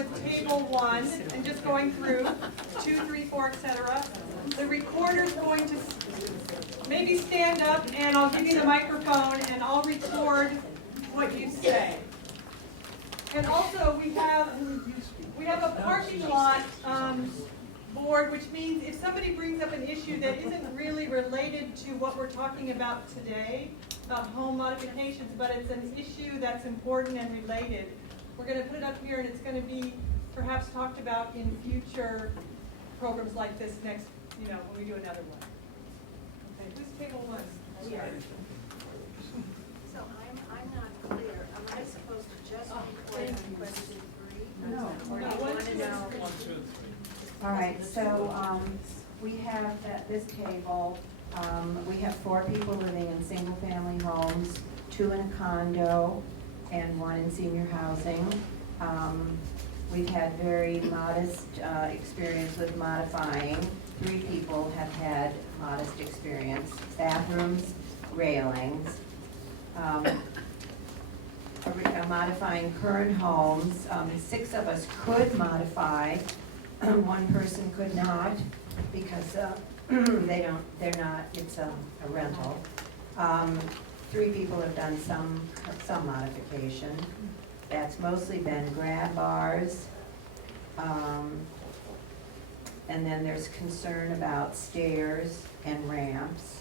with table 1 and just going through 2, 3, 4, etc. The recorder's going to maybe stand up, and I'll give you the microphone, and I'll record what you say. And also, we have a parking lot board, which means if somebody brings up an issue that isn't really related to what we're talking about today, about home modifications, but it's an issue that's important and related, we're going to put it up here, and it's going to be perhaps talked about in future programs like this next, when we do another one. Okay, who's table 1? So I'm not clear. Am I supposed to just record on question 3? No. Or do you want to know? 1, 2, 3. All right, so we have at this table, we have 4 people living in single-family homes, 2 in a condo, and 1 in senior housing. We've had very modest experience with modifying. 3 people have had modest experience. Bathrooms, railings. Modifying current homes. 6 of us could modify. 1 person could not because they're not, it's a rental. 3 people have done some modification. That's mostly been grab bars. And then there's concern about stairs and ramps,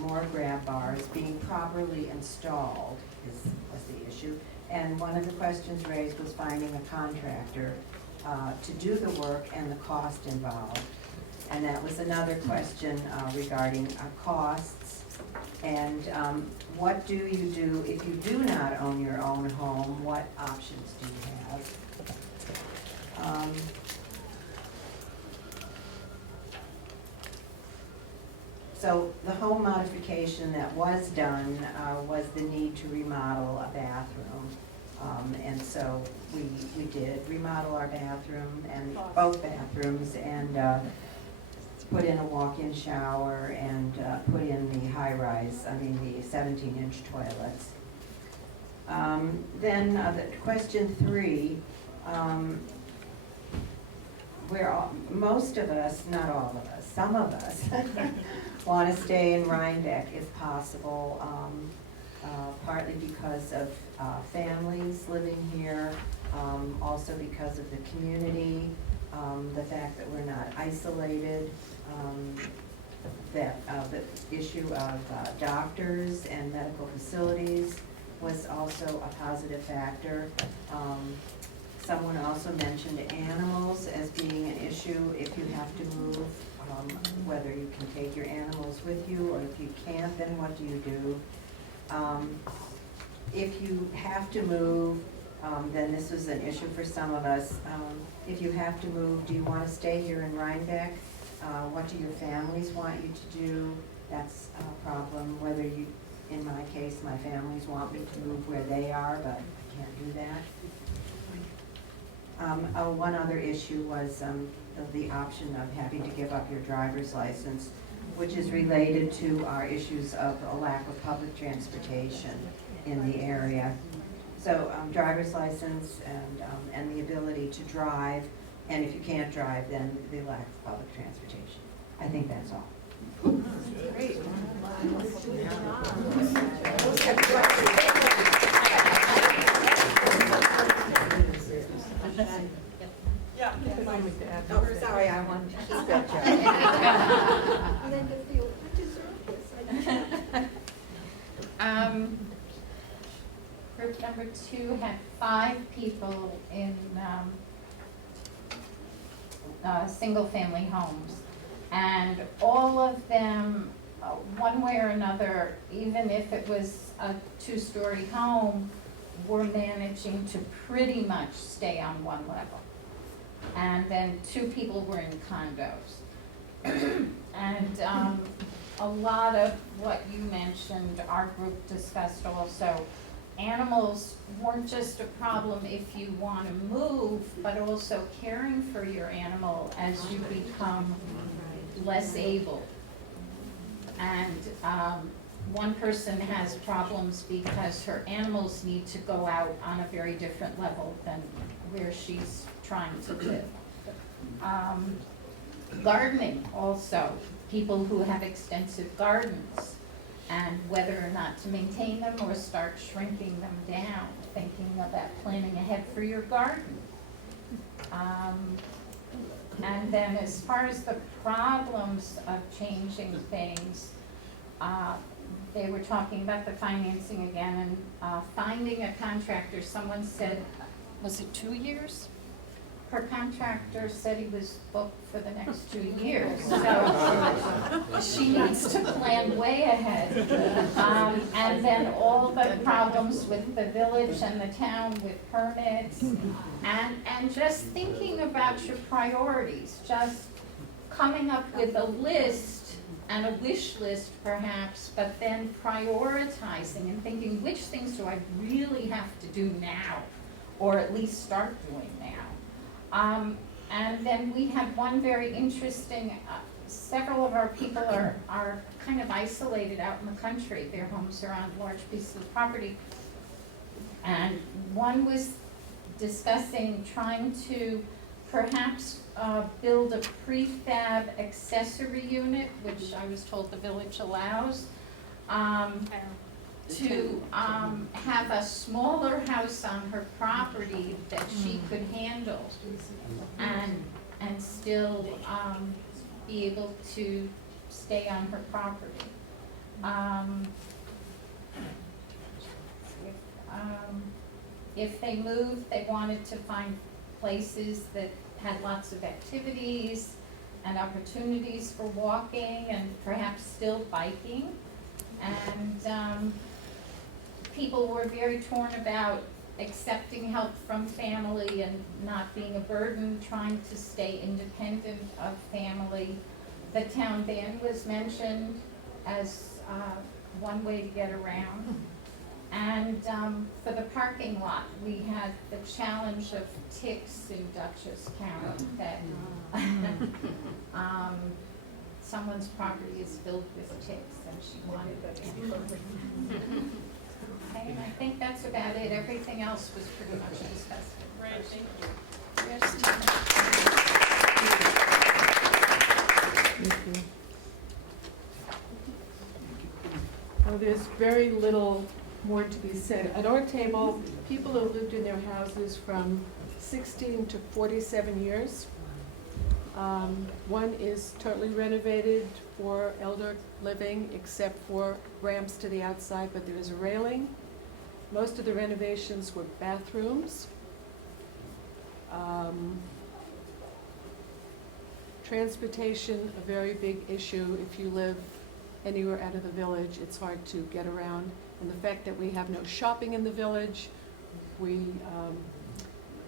more grab bars being properly installed was the issue. And one of the questions raised was finding a contractor to do the work and the cost involved. And that was another question regarding costs. And what do you do if you do not own your own home? What options do you have? So the home modification that was done was the need to remodel a bathroom. And so we did remodel our bathroom and both bathrooms and put in a walk-in shower and put in the high-rise, the 17-inch toilets. Then the question 3, most of us, not all of us, some of us want to stay in Rhinebeck if possible, partly because of families living here, also because of the community, the fact that we're not isolated, that the issue of doctors and medical facilities was also a positive factor. Someone also mentioned animals as being an issue if you have to move, whether you can take your animals with you, or if you can't, then what do you do? If you have to move, then this was an issue for some of us. If you have to move, do you want to stay here in Rhinebeck? What do your families want you to do? That's a problem. Whether you, in my case, my families want me to move where they are, but I can't do that. One other issue was the option of having to give up your driver's license, which is related to our issues of a lack of public transportation in the area. So driver's license and the ability to drive, and if you can't drive, then the lack of public transportation. I think that's all. Great. Yeah. Oh, sorry, I want to step Group number 2 had 5 people in single-family homes, and all of them, one way or another, even if it was a 2-story home, were managing to pretty much stay on one level. And then 2 people were in condos. And a lot of what you mentioned, our group discussed also. Animals weren't just a problem if you want to move, but also caring for your animal as you become less able. And one person has problems because her animals need to go out on a very different level than where she's trying to live. Gardening also, people who have extensive gardens, and whether or not to maintain them or start shrinking them down, thinking about planning ahead for your garden. And then as far as the problems of changing things, they were talking about the financing again, and finding a contractor. Someone said, was it 2 years? Her contractor said he was booked for the next 2 years, so she needs to plan way ahead. And then all the problems with the village and the town with permits, and just thinking about your priorities, just coming up with a list and a wish list perhaps, but then prioritizing and thinking, which things do I really have to do now, or at least start doing now. And then we had one very interesting, several of our people are kind of isolated out in the country. Their homes are on large pieces of property. And one was discussing trying to perhaps build a prefab accessory unit, which I was told the village allows, to have a smaller house on her property that she could handle and still be able to stay on her property. If they moved, they wanted to find places that had lots of activities and opportunities for walking and perhaps still biking. And people were very torn about accepting help from family and not being a burden, trying to stay independent of family. The town van was mentioned as one way to get around. And for the parking lot, we had the challenge of ticks in Dutchess County that someone's property is filled with ticks and she wanted them. Okay, and I think that's about it. Everything else was pretty much discussed. Right, thank you. Yes. Thank you. Well, there's very little more to be said. At our table, people have lived in their houses from 16 to 47 years. One is totally renovated for elder living, except for ramps to the outside, but there is a railing. Most of the renovations were bathrooms. Transportation, a very big issue. If you live anywhere out of the village, it's hard to get around. And the fact that we have no shopping in the village, we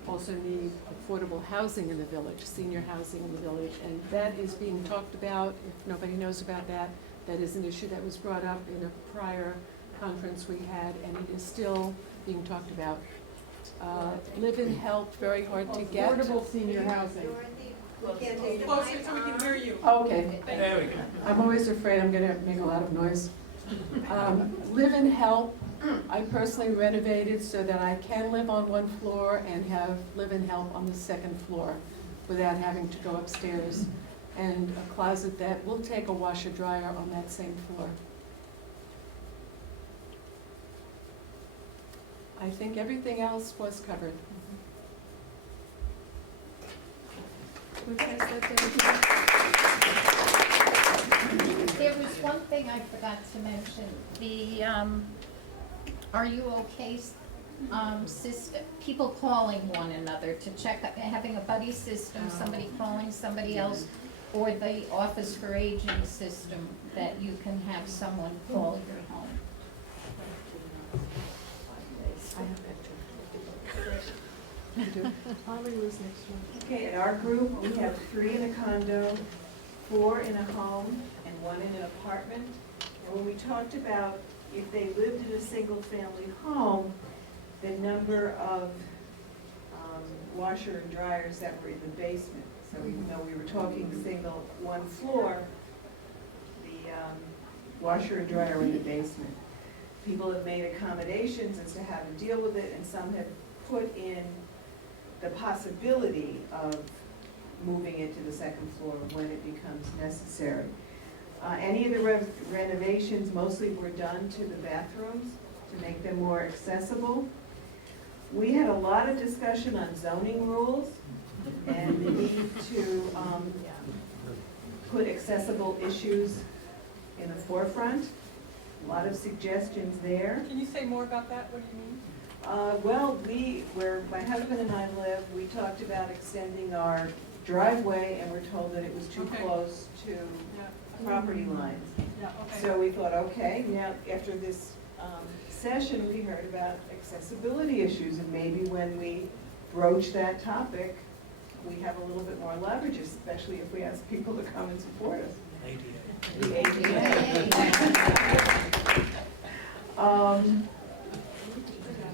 also need affordable housing in the village, senior housing in the village, and that is being talked about. If nobody knows about that, that is an issue that was brought up in a prior conference we had, and it is still being talked about. Live-in help, very hard to get. Affordable senior housing. Closer so we can hear you. Okay. There we go. I'm always afraid I'm gonna make a lot of noise. Live-in help, I personally renovated so that I can live on one floor and have live-in help on the second floor without having to go upstairs. And a closet that will take a washer dryer on that same floor. I think everything else was covered. Can we pass that down? There was one thing I forgot to mention, the, are you okay, system, people calling one another to check, having a buddy system, somebody calling somebody else, or the Office for Aging system, that you can have someone call your home. I have that too. You do? Holly was next one. Okay, in our group, we have 3 in a condo, 4 in a home, and 1 in an apartment. And when we talked about if they lived in a single-family home, the number of washer and dryers that were in the basement. So even though we were talking single, one floor, washer and dryer in the basement. People have made accommodations as to how to deal with it, and some have put in the possibility of moving it to the second floor when it becomes necessary. Any of the renovations mostly were done to the bathrooms to make them more accessible. We had a lot of discussion on zoning rules and the need to put accessible issues in the forefront. A lot of suggestions there. Can you say more about that? What do you mean? Well, where my husband and I live, we talked about extending our driveway, and we're told that it was too Okay. close to Yeah. property lines. Yeah, okay. So we thought, okay, now after this session, we heard about accessibility issues, and maybe when we broach that topic, we have a little bit more leverage, especially if we ask people to come and support us. The ADA.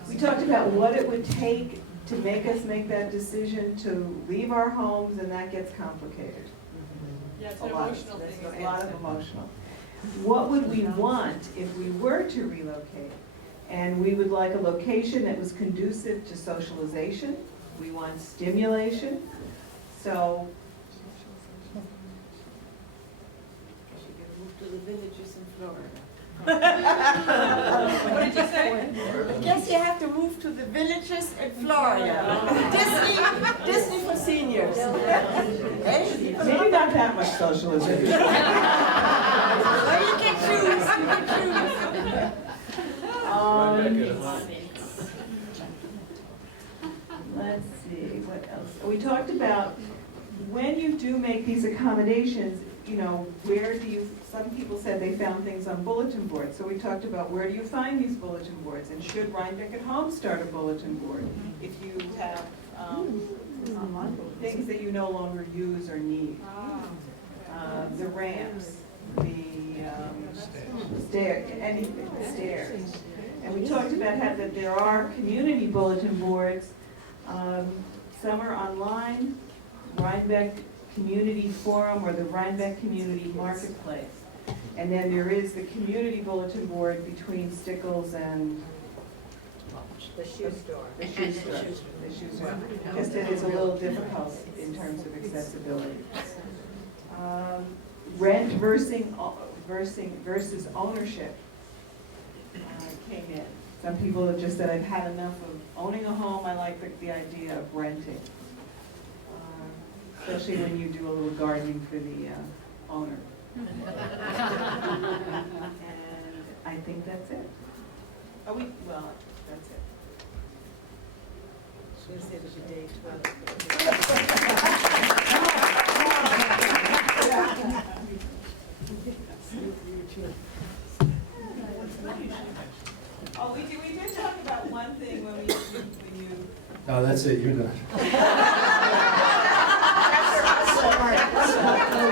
We talked about what it would take to make us make that decision to leave our homes, and that gets complicated. Yeah, it's A an lot, emotional thing. a lot of emotional. What would we want if we were to relocate? And we would like a location that was conducive to socialization. We want stimulation. So. Move to the villages in Florida. What did you say? I guess you have to move to the villages in Florida. Disney for seniors. Maybe not that much socialization. Well, you can choose, you can choose. Let's see, what else? We talked about when you do make these accommodations, you know, where do you, some people said they found things on bulletin boards. So we talked about where do you find these bulletin boards? And should Rhinebeck at Home start a bulletin board? If you have things that you no longer use or need. The ramps, the stairs. And we talked about how that there are community bulletin boards. Some are online, Rhinebeck Community Forum or the Rhinebeck Community Marketplace. And then there is the community bulletin board between Stickles and The shoe store. the shoe store. The shoe store. Just that it's a little difficult in terms of accessibility. Rent versus ownership came in. Some people have just said, I've had enough of owning a home, I like the idea of renting. Especially when you do a little gardening for the owner. And I think that's it. Well, that's it. I was gonna say the bidet Oh, we did talk about one thing when you. No, that's it, you're done.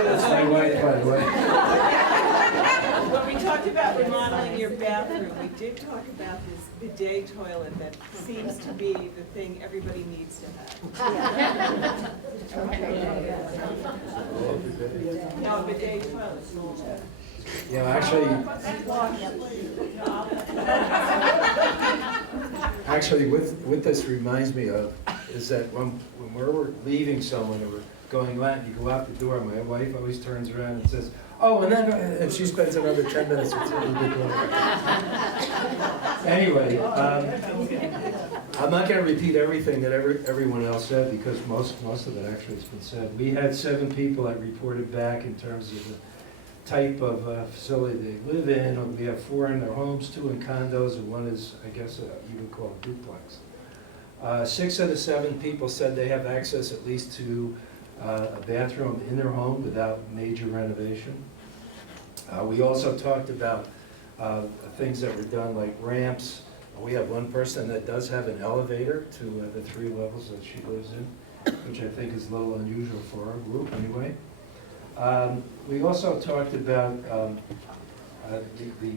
That's my wife, by the way. When we talked about remodeling your bathroom, we did talk about this bidet toilet that seems to be the thing everybody needs to have. No, bidet toilet. Yeah, actually, with this reminds me of, is that when we're leaving someone or we're going out, you go out the door, my wife always turns around and says, oh, and she spends another 10 minutes or two with the door. Anyway, I'm not going to repeat everything that everyone else said because most of it actually has been said. We had 7 people that reported back in terms of the type of facility they live in. We have 4 in their homes, 2 in condos, and 1 is, I guess, you would call a duplex. 6 of the 7 people said they have access at least to a bathroom in their home without major renovation. We also talked about things that were done like ramps. We have 1 person that does have an elevator to the 3 levels that she lives in, which I think is a little unusual for our group anyway. We also talked about the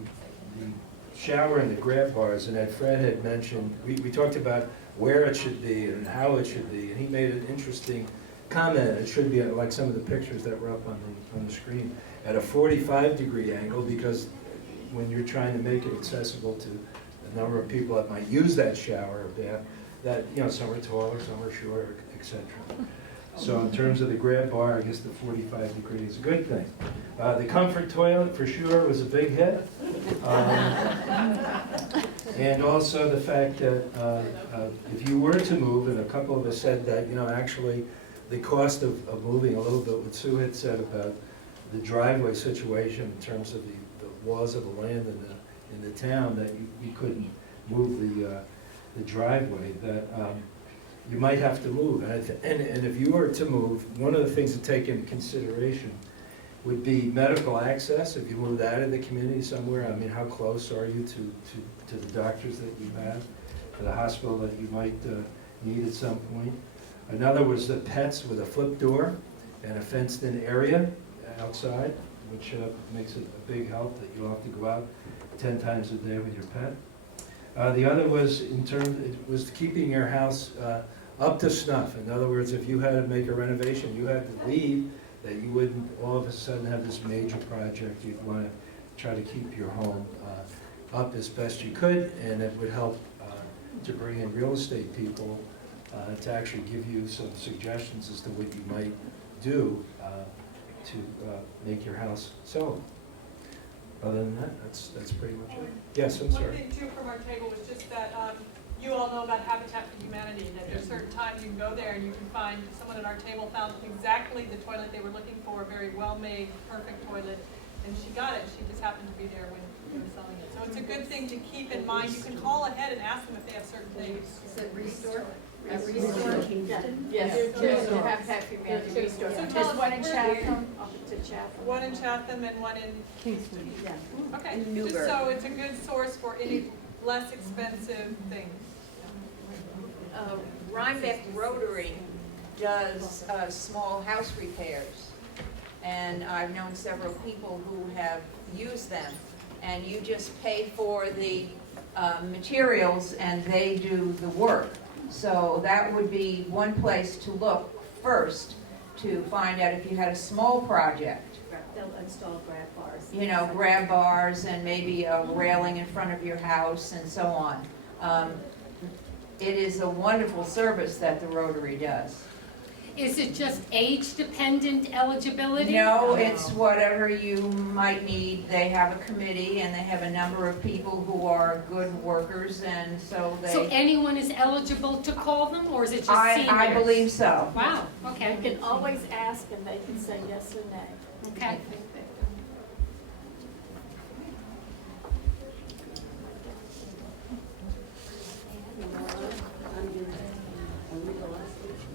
shower and the grab bars, and that Fred had mentioned, we talked about where it should be and how it should be, and he made an interesting comment. It should be like some of the pictures that were up on the screen at a 45-degree angle, because when you're trying to make it accessible to the number of people that might use that shower or bath, that, you know, some are taller, some are shorter, etc. So in terms of the grab bar, I guess the 45 degree is a good thing. The comfort toilet, for sure, was a big hit. And also the fact that if you were to move, and a couple of us said that, you know, actually the cost of moving a little bit, what Sue had said about the driveway situation in terms of the laws of the land in the town, that you couldn't move the driveway, that you might have to move. And if you were to move, one of the things to take into consideration would be medical access. If you moved out of the community somewhere, I mean, how close are you to the doctors that you have, to the hospital that you might need at some point? Another was the pets with a flip door and a fenced-in area outside, which makes it a big help that you don't have to go out 10 times a day with your pet. The other was it was keeping your house up to snuff. In other words, if you had to make a renovation, you had to leave, that you wouldn't all of a sudden have this major project. You'd want to try to keep your home up as best you could, and it would help to bring in real estate people to actually give you some suggestions as to what you might do to make your house sellable. Other than that, that's pretty much it. Yes, I'm One sorry. thing too from our table was just that you all know about Habitat for Humanity, that there's certain times you can go there and you can find, someone at our table found exactly the toilet they were looking for, a very well-made, perfect toilet, and she got it. She just happened to be there when they were selling it. So it's a good thing to keep in mind. You can call ahead and ask them if they have certain things. Is it Restore? Yes, Yes, Habitat for Humanity Restore. So tell There's us one in where- Chatham, up to Chatham. One in Chatham and one in, Kingston. okay, In just Newburgh. so it's a good source for any less expensive things. Rhinebeck Rotary does small house repairs, and I've known several people who have used them, and you just pay for the materials and they do the work. So that would be one place to look first to find out if you had a small project. They'll install grab bars. You know, grab bars and maybe a railing in front of your house and so on. It is a wonderful service that the Rotary does. Is it just age-dependent eligibility? No, it's whatever you might need. They have a committee and they have a number of people who are good workers, and so they... So anyone is eligible to call them, or is it just seniors? I believe so. Wow, okay. You can always ask and they can say yes or no. Okay.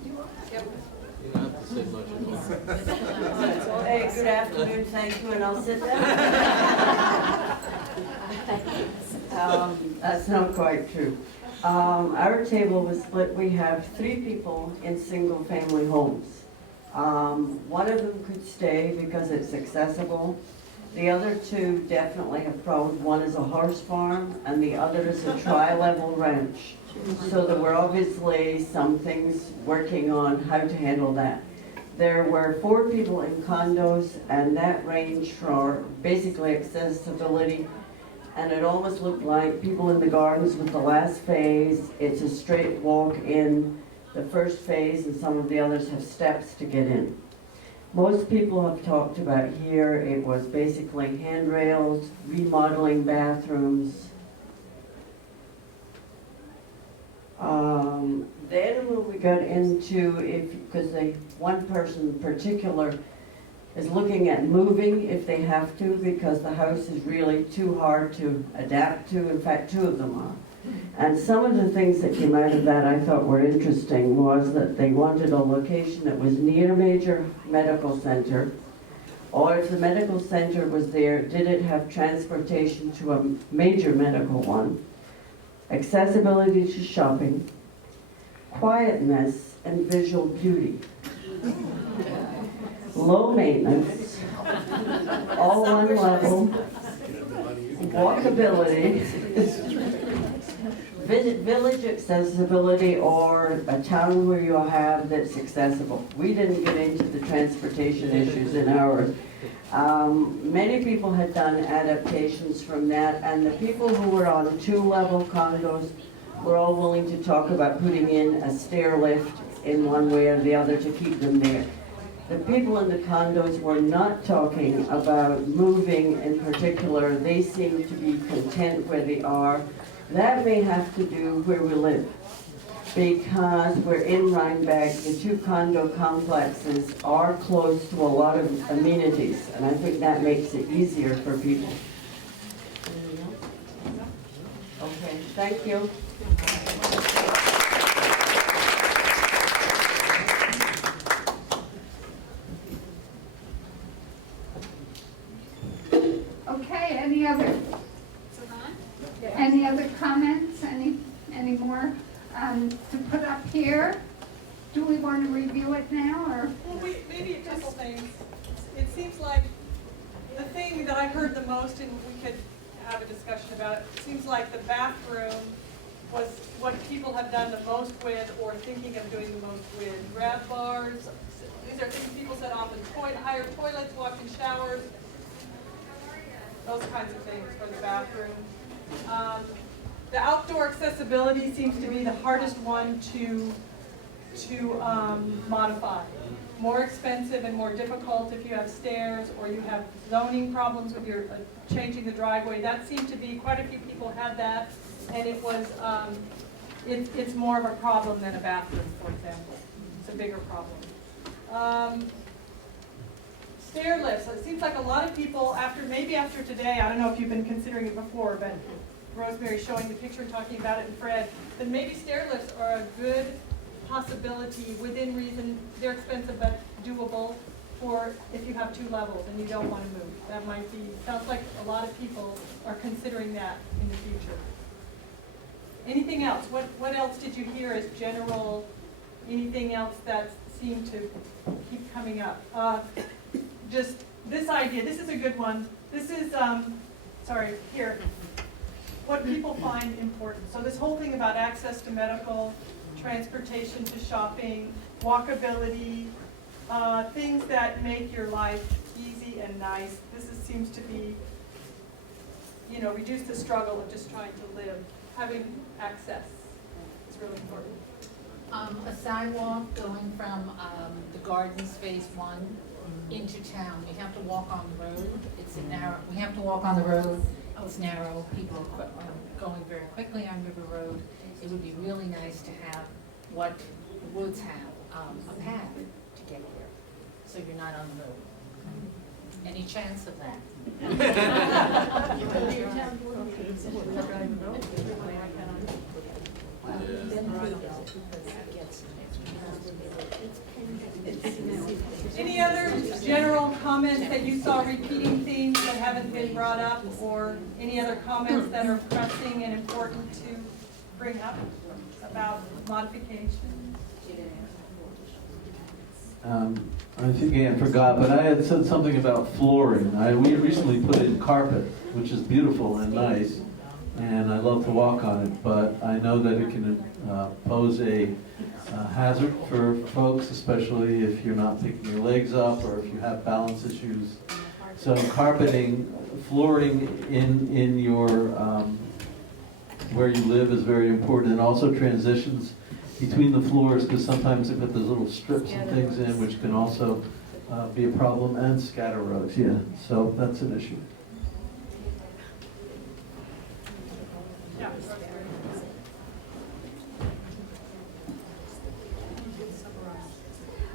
You don't have to say much at all. Hey, good afternoon, thank you, and I'll sit down. That's not quite true. Our table was split. We have 3 people in single-family homes. One of them could stay because it's accessible. The other 2 definitely have problems. One is a horse farm, and the other is a tri-level ranch. So there were obviously some things working on how to handle that. There were 4 people in condos, and that ranged for basically accessibility. And it almost looked like people in the gardens with the last phase. It's a straight walk in the first phase, and some of the others have steps to get in. Most people have talked about here, it was basically handrails, remodeling bathrooms. Then when we got into, because one person in particular is looking at moving if they have to, because the house is really too hard to adapt to. In fact, 2 of them are. And some of the things that came out of that I thought were interesting was that they wanted a location that was near a major medical center, or if the medical center was there, did it have transportation to a major medical one, accessibility to shopping, quietness, and visual beauty. Low maintenance, all one level, walkability, village accessibility or a town where you have that's accessible. We didn't get into the transportation issues in ours. Many people had done adaptations from that, and the people who were on 2-level condos were all willing to talk about putting in a stair lift in one way or the other to keep them there. The people in the condos were not talking about moving in particular. They seem to be content where they are. That may have to do where we live, because we're in Rhinebeck. The 2 condo complexes are close to a lot of amenities, and I think that makes it easier for people. Okay, thank you. Okay, any other comments, any more to put up here? Do we want to review it now, or? Well, maybe a couple things. It seems like the thing that I heard the most, and we could have a discussion about it, seems like the bathroom was what people have done the most with, or thinking of doing the most with. Grab bars, these are things people said often, higher toilets, walk-in showers, those kinds of things for the bathroom. The outdoor accessibility seems to be the hardest one to modify. More expensive and more difficult if you have stairs or you have zoning problems with your changing the driveway. That seemed to be, quite a few people had that, and it was, it's more of a problem than a bathroom, for example. It's a bigger problem. Stair lifts. It seems like a lot of people, maybe after today, I don't know if you've been considering it before, but Rosemary's showing the picture and talking about it, and Fred, then maybe stair lifts are a good possibility within reason. They're expensive but doable for if you have 2 levels and you don't want to move. That might be, sounds like a lot of people are considering that in the future. Anything else? What else did you hear as general, anything else that seemed to keep coming up? Just this idea, this is a good one. This is, here, what people find important. So this whole thing about access to medical, transportation to shopping, walkability, things that make your life easy and nice. Seems to be, reduce the struggle of just trying to live. Having access is really important. A sidewalk going from the Gardens Phase 1 into town. We have to walk on the road. It's a narrow. We have to walk on the road. It's narrow. People are going very quickly on River Road. It would be really nice to have what the woods have, a path to get here, so you're not on the road. Any chance of that? Any other general comments that you saw repeating themes that haven't been brought up, or any other comments that are pressing and important to bring up about modifications? I think Ann forgot, but I had said something about flooring. We recently put in carpet, which is beautiful and nice, and I love to walk on it, but I know that it can pose a hazard for folks, especially if you're not picking your legs up or if you have balance issues. So carpeting, flooring in your where you live is very important, and also transitions between the floors, because sometimes they put those little strips and things in, which can also be a problem, and scatter rows, yeah. So that's an issue.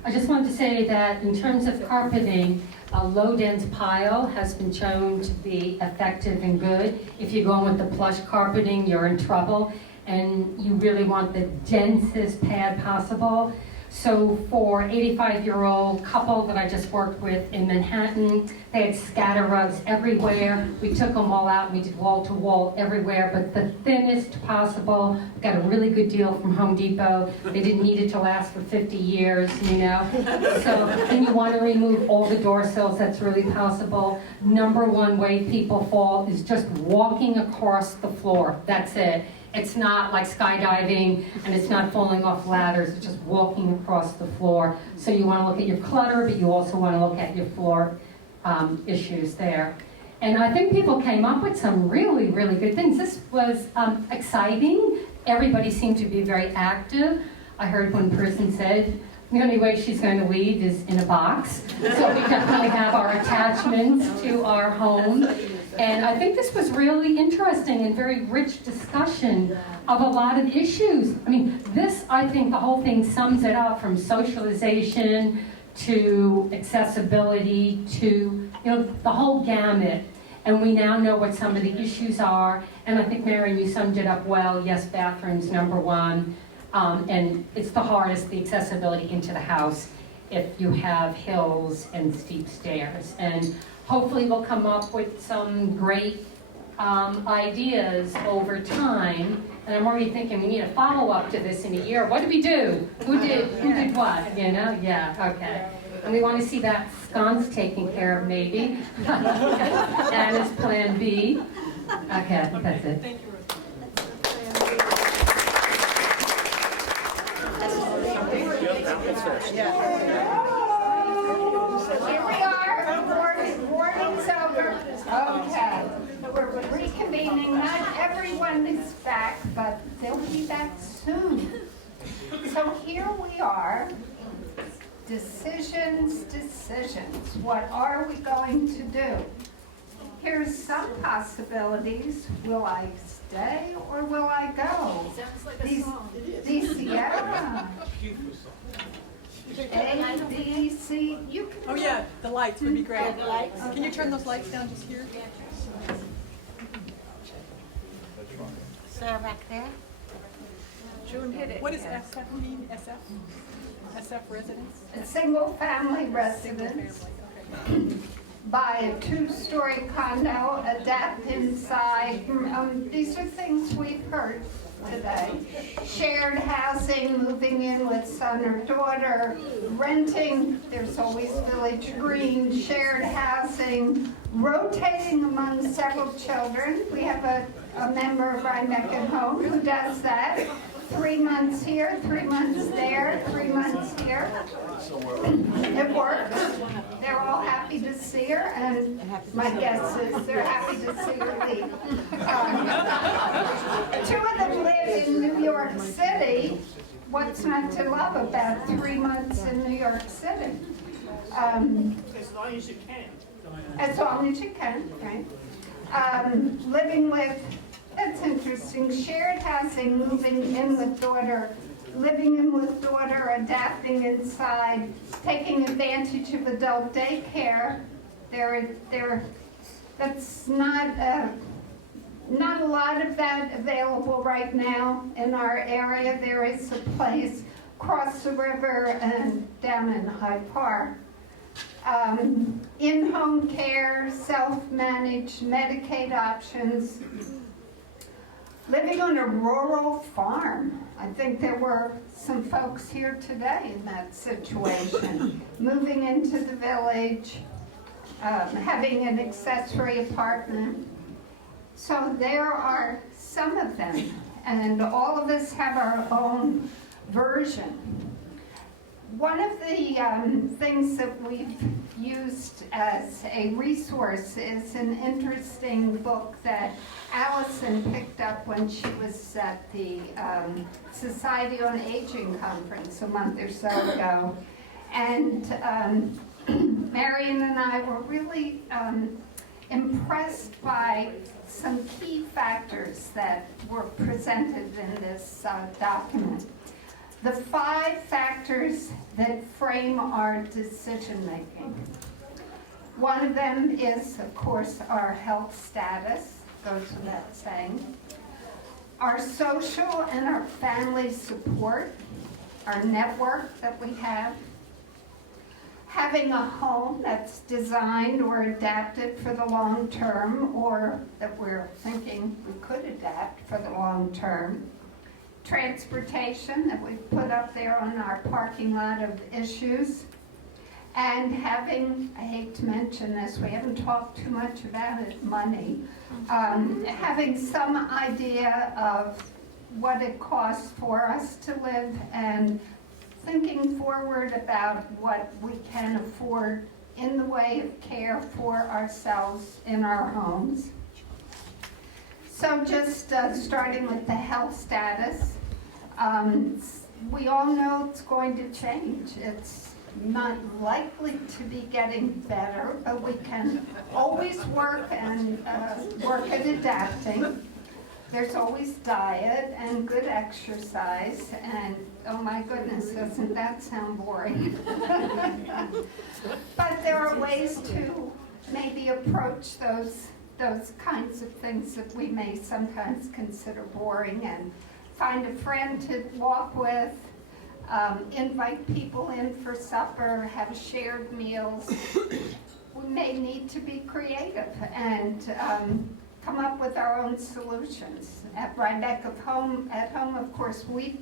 I just wanted to say that in terms of carpeting, a low-dense pile has been shown to be effective and good. If you're going with the plush carpeting, you're in trouble, and you really want the densest pad possible. So for 85-year-old couple that I just worked with in Manhattan, they had scatter rugs everywhere. We took them all out and we did wall-to-wall everywhere, but the thinnest possible. Got a really good deal from Home Depot. They didn't need it to last for 50 years, you know. So, and you want to remove all the door sills, that's really possible. Number one way people fall is just walking across the floor, that's it. It's not like skydiving, and it's not falling off ladders, it's just walking across the floor. So you want to look at your clutter, but you also want to look at your floor issues there. And I think people came up with some really, really good things. This was exciting. Everybody seemed to be very active. I heard one person said, the only way she's going to leave is in a box. So we definitely have our attachments to our home. And I think this was really interesting and very rich discussion of a lot of issues. I mean, this, I think the whole thing sums it up, from socialization to accessibility to, the whole gamut. And we now know what some of the issues are. And I think, Marion, you summed it up well. Yes, bathrooms, number one. And it's the hardest, the accessibility into the house, if you have hills and steep stairs. And hopefully we'll come up with some great ideas over time. And I'm already thinking we need a follow-up to this in a year. What did we do? Who did what? Yeah, okay. And we want to see that sconce taken care of, maybe. That is Plan B. Okay, I think that's it. Thank you, Here we are, warning's over. Okay, we're reconvening. Not everyone is back, but they'll be back soon. So here we are. Decisions. What are we going to do? Here's some possibilities. Will I stay or will I go? Sounds like a song. Yeah. A, B, C, you can. Oh yeah, the lights would be great. The lights. Can you turn those lights down just here? Sarah back there? June hit it. What does SF mean, SF? SF residence? A single-family Single residence. family, okay. Buy a two-story condo, adapt inside. These are things we've heard today. Shared housing, moving in with son or daughter, renting, there's always Village Green, shared housing, rotating among several children. We have a member of Rhinebeck at Home who does that. 3 months here, 3 months there, 3 months here. It works. They're all happy to see her, and my guess is they're happy to see her leave. 2 of them live in New York City. What's not to love about 3 months in New York City? As long as you can. As long as you can, right? Living with, that's interesting, shared housing, moving in with daughter, living in with daughter, adapting inside, taking advantage of adult daycare. That's not a lot of that available right now in our area. There is a place across the river and down in Hyde Park. In-home care, self-managed Medicaid options, living on a rural farm. I think there were some folks here today in that situation. Moving into the village, having an accessory apartment. So there are some of them, and all of us have our own version. One of the things that we've used as a resource is an interesting book that Allison picked up when she was at the Society on Aging conference a month or so ago. And Marion and I were really impressed by some key factors that were presented in this document. The 5 factors that frame our decision-making. One of them is, of course, our health status, goes without saying. Our social and our family support, our network that we have. Having a home that's designed or adapted for the long term, or that we're thinking we could adapt for the long term. Transportation that we've put up there on our parking lot of issues. And having, I hate to mention this, we haven't talked too much about it, money. Having some idea of what it costs for us to live and thinking forward about what we can afford in the way of care for ourselves in our homes. So just starting with the health status, we all know it's going to change. It's not likely to be getting better, but we can always work and work at adapting. There's always diet and good exercise, and oh my goodness, doesn't that sound boring? But there are ways to maybe approach those kinds of things that we may sometimes consider boring, and find a friend to walk with, invite people in for supper, have shared meals. We may need to be creative and come up with our own solutions. At Rhinebeck at home, of course, we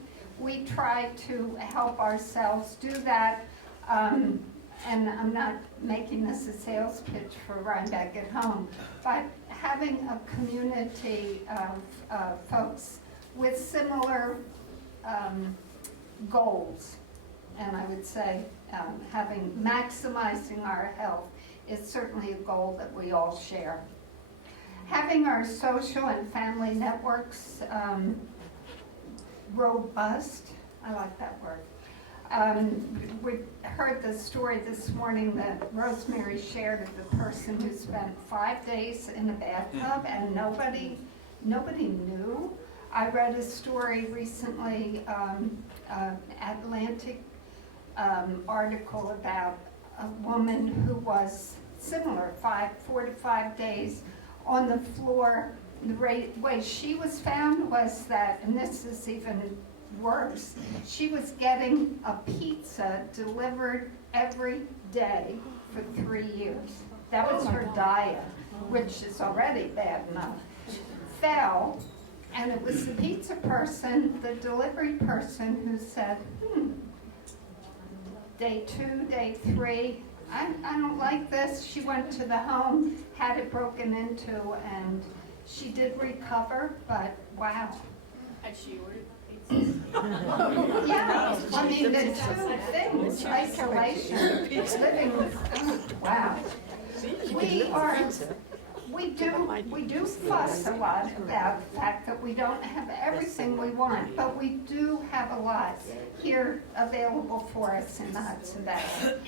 try to help ourselves do that. And I'm not making this a sales pitch for Rhinebeck at home, but having a community of folks with similar goals, and I would say maximizing our health is certainly a goal that we all share. Having our social and family networks robust, I like that word. We heard the story this morning that Rosemary shared of the person who spent 5 days in a bathtub and nobody knew. I read a story recently, Atlantic article about a woman who was similar, 4 to 5 days on the floor. The way she was found was that, and this is even worse, she was getting a pizza delivered every day for 3 years. That was her diet, which is already bad enough. Fell, and it was the pizza person, the delivery person, who said, day 2, day 3, I don't like this. She went to the home, had it broken into, and she did recover, but wow. Had she ordered pizza? Yeah, I mean, the two things, isolation, living with, wow. We do fuss a lot about the fact that we don't have everything we want, but we do have a lot here available for us in the Hudson Valley,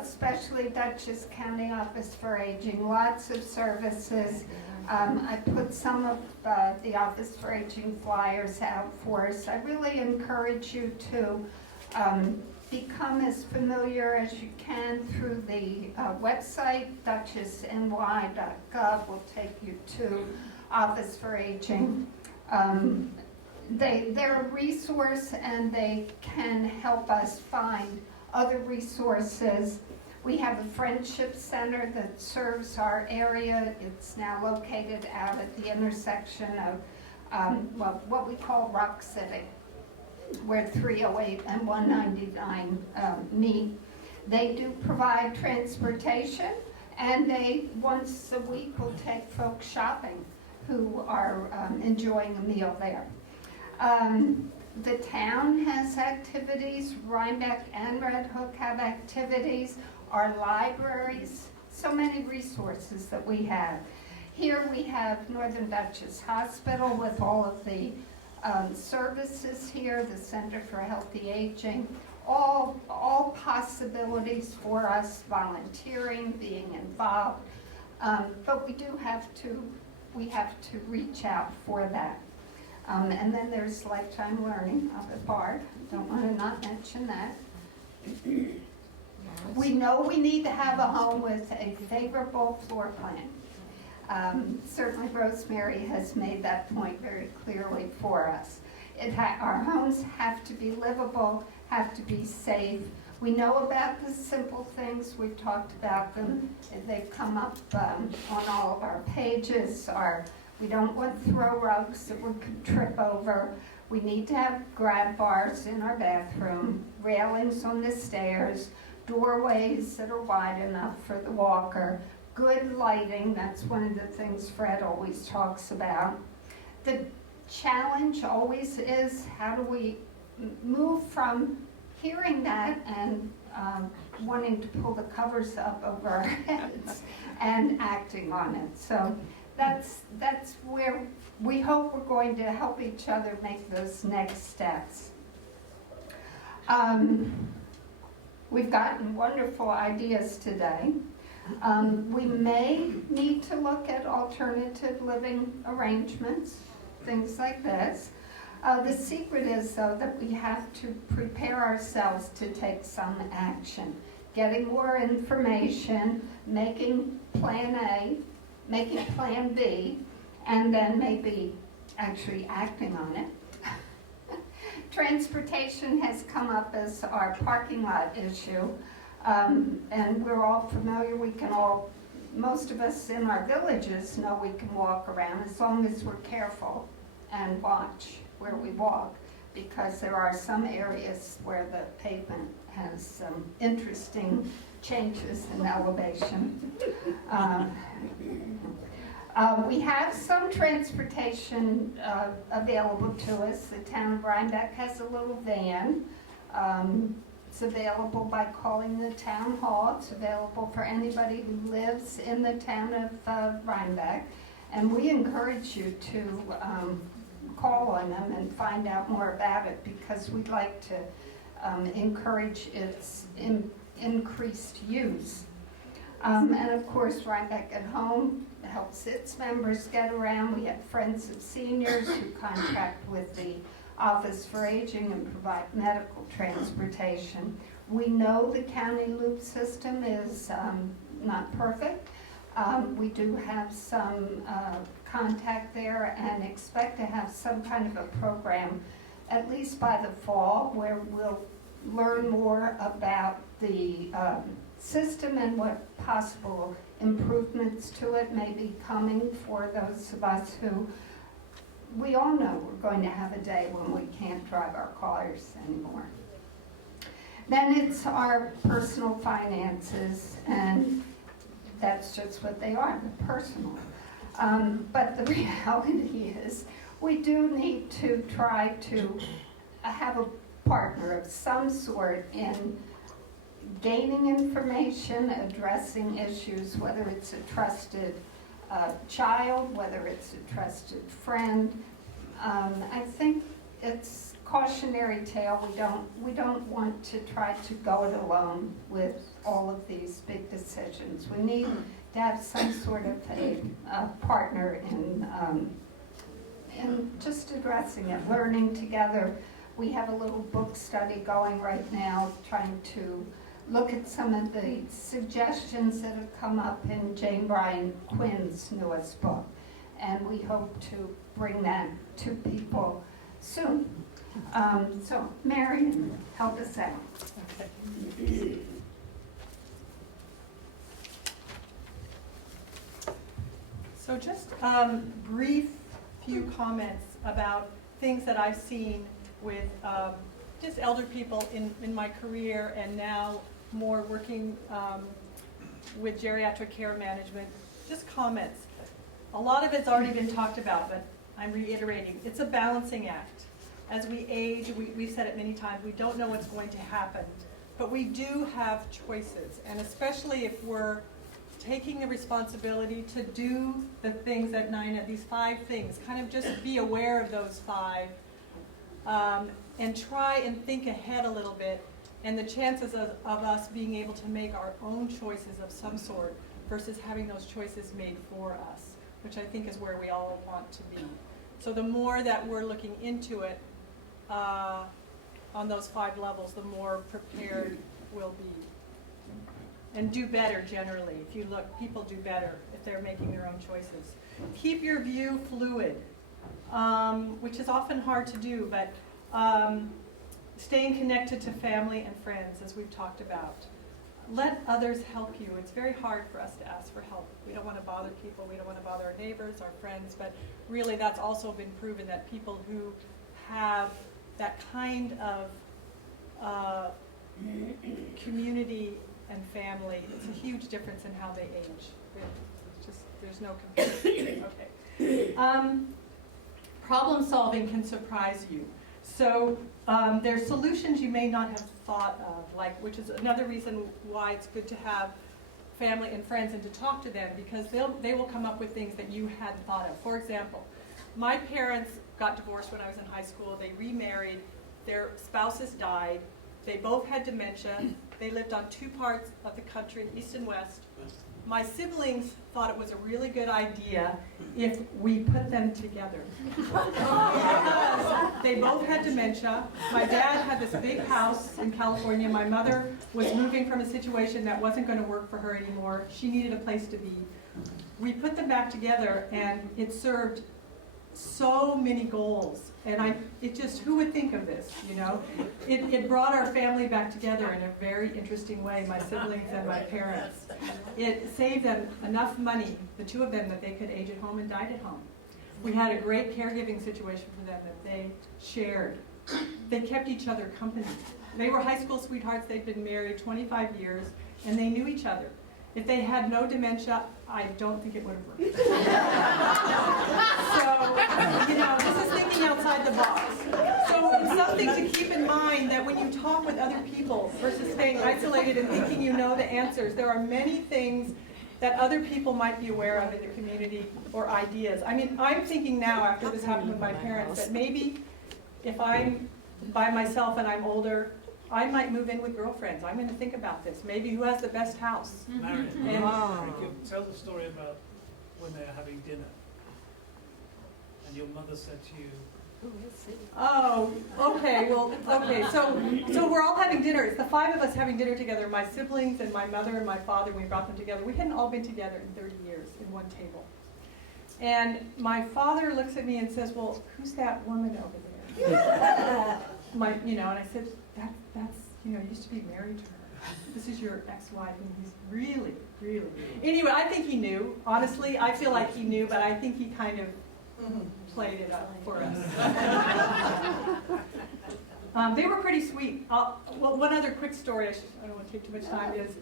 especially Dutchess County Office for Aging, lots of services. I put some of the Office for Aging flyers out for us. I really encourage you to become as familiar as you can through the website. DutchessNY.gov will take you to Office for Aging. They're a resource, and they can help us find other resources. We have a friendship center that serves our area. It's now located out at the intersection of what we call Rock City, where 308 and 199 meet. They do provide transportation, and they once a week will take folks shopping who are enjoying a meal there. The town has activities, Rhinebeck and Red Hook have activities, our libraries, so many resources that we have. Here we have Northern Dutchess Hospital with all of the services here, the Center for Healthy Aging, all possibilities for us volunteering, being involved, but we have to reach out for that. And then there's lifetime learning up at BARD. Don't want to not mention that. We know we need to have a home with a favorable floor plan. Certainly Rosemary has made that point very clearly for us. Our homes have to be livable, have to be safe. We know about the simple things, we've talked about them. They've come up on all of our pages. We don't want throw rugs that we could trip over. We need to have grab bars in our bathroom, railings on the stairs, doorways that are wide enough for the walker, good lighting, that's one of the things Fred always talks about. The challenge always is how do we move from hearing that and wanting to pull the covers up over our heads and acting on it. So that's where we hope we're going to help each other make those next steps. We've gotten wonderful ideas today. We may need to look at alternative living arrangements, things like this. The secret is, though, that we have to prepare ourselves to take some action. Getting more information, making plan A, making plan B, and then maybe actually acting on it. Transportation has come up as our parking lot issue, and we're all familiar. Most of us in our villages know we can walk around as long as we're careful and watch where we walk, because there are some areas where the pavement has some interesting changes in elevation. We have some transportation available to us. The town of Rhinebeck has a little van. It's available by calling the town hall. It's available for anybody who lives in the town of Rhinebeck. And we encourage you to call on them and find out more about it, because we'd like to encourage its increased use. And of course, Rhinebeck at Home helps its members get around. We have Friends of Seniors who contract with the Office for Aging and provide medical transportation. We know the county loop system is not perfect. We do have some contact there and expect to have some kind of a program, at least by the fall, where we'll learn more about the system and what possible improvements to it may be coming for those of us who, we all know we're going to have a day when we can't drive our cars anymore. Then it's our personal finances, and that's just what they are, they're personal. But the reality is we do need to try to have a partner of some sort in gaining information, addressing issues, whether it's a trusted child, whether it's a trusted friend. I think it's cautionary tale. We don't want to try to go it alone with all of these big decisions. We need to have some sort of a partner in just addressing it, learning together. We have a little book study going right now, trying to look at some of the suggestions that have come up in Jane Bryan Quinn's newest book. And we hope to bring that to people soon. So, Marion, help us out. Okay. So just brief few comments about things that I've seen with just elder people in my career, and now more working with geriatric care management. Just comments. A lot of it's already been talked about, but I'm reiterating. It's a balancing act. As we age, we've said it many times, we don't know what's going to happen, but we do have choices, and especially if we're taking the responsibility to do the things that Nina, these 5 things, kind of just be aware of those 5, and try and think ahead a little bit, and the chances of us being able to make our own choices of some sort versus having those choices made for us, which I think is where we all want to be. So the more that we're looking into it on those 5 levels, the more prepared we'll be. And do better generally. If you look, people do better if they're making their own choices. Keep your view fluid, which is often hard to do, but staying connected to family and friends, as we've talked about. Let others help you. It's very hard for us to ask for help. We don't want to bother people. We don't want to bother our neighbors, our friends, but really that's also been proven that people who have that kind of community and family, it's a huge difference in how they age. It's just, there's no comparison. Okay. problem solving can surprise you. So there's solutions you may not have thought of, like, which is another reason why it's good to have family and friends and to talk to them, because they will come up with things that you hadn't thought of. For example, my parents got divorced when I was in high school. They remarried. Their spouses died. They both had dementia. They lived on two parts of the country, east and west. My siblings thought it was a really good idea if we put them together. Because they both had dementia. My dad had this big house in California. My mother was moving from a situation that wasn't going to work for her anymore. She needed a place to be. We put them back together, and it served so many goals. And who would think of this, you know? It brought our family back together in a very interesting way, my siblings and my parents. It saved them enough money, the two of them, that they could age at home and die at home. We had a great caregiving situation for them that they shared. They kept each other company. They were high school sweethearts. They'd been married 25 years, and they knew each other. If they had no dementia, I don't think it would have worked. So, you know, this is thinking outside the box. So it's something to keep in mind that when you talk with other people versus staying isolated and thinking you know the answers, there are many things that other people might be aware of in the community or ideas. I mean, I'm thinking now, after this happened with my parents, that maybe if I'm by myself and I'm older, I might move in with girlfriends. I'm going to think about this. Maybe who has the best house. Marion, And, tell the story about when they were having dinner, and your mother said to you, oh, okay. Well, okay. So we're all having dinner. It's the five of us having dinner together. My siblings and my mother and my father. We brought them together. We hadn't all been together in 30 years in one table. And my father looks at me and says, "Well, who's that woman over there?" And I said, "That's you used to be married to her. This is your ex-wife." And he's really, really. Anyway, I think he knew. Honestly, I feel like he knew, but I think he kind of played it up for us. They were pretty sweet. Well, one other quick story, I don't want to take too much time, is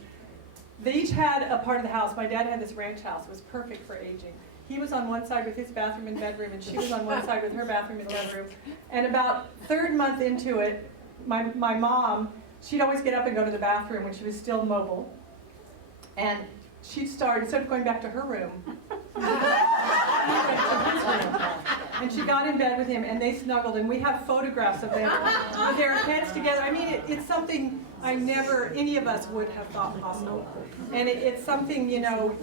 they each had a part of the house. My dad had this ranch house. It was perfect for aging. He was on one side with his bathroom and bedroom, and she was on one side with her bathroom and bedroom. And about third month into it, my mom, she'd always get up and go to the bathroom when she was still mobile. And she'd start, instead of going back to her room, and she got in bed with him, and they snuggled, and we have photographs of them with their heads together. I mean, it's something any of us would have thought possible. And it's something,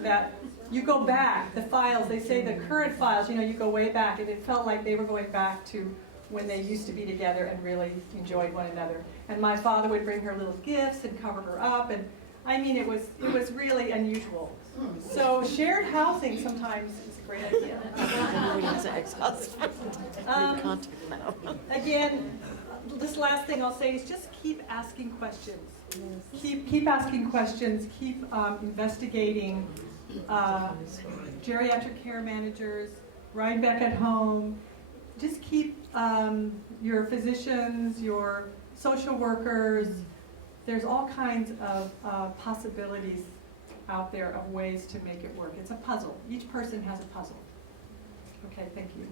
that you go back, the files, they say the current files, you go way back, and it felt like they were going back to when they used to be together and really enjoyed one another. And my father would bring her little gifts and cover her up, and I mean, it was really unusual. So shared housing sometimes is a great idea. Again, this last thing I'll say is just keep asking questions. Keep asking questions. Keep investigating. Geriatric care managers, Rhinebeck at home. Just keep your physicians, your social workers. There's all kinds of possibilities out there of ways to make it work. It's a puzzle. Each person has a puzzle. Okay, thank you.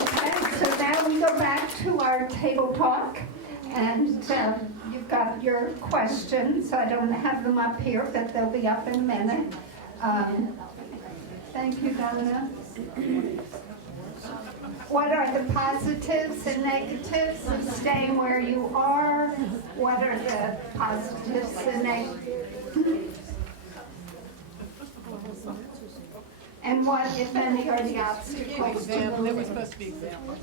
Okay, so now we go back to our table talk, and you've got your questions. I don't have them up here, but they'll be up in a minute. Thank you, Donna. What are the positives and negatives of staying where you are? What are the positives and negatives? And what, if any, are the obstacles? There was supposed to be examples.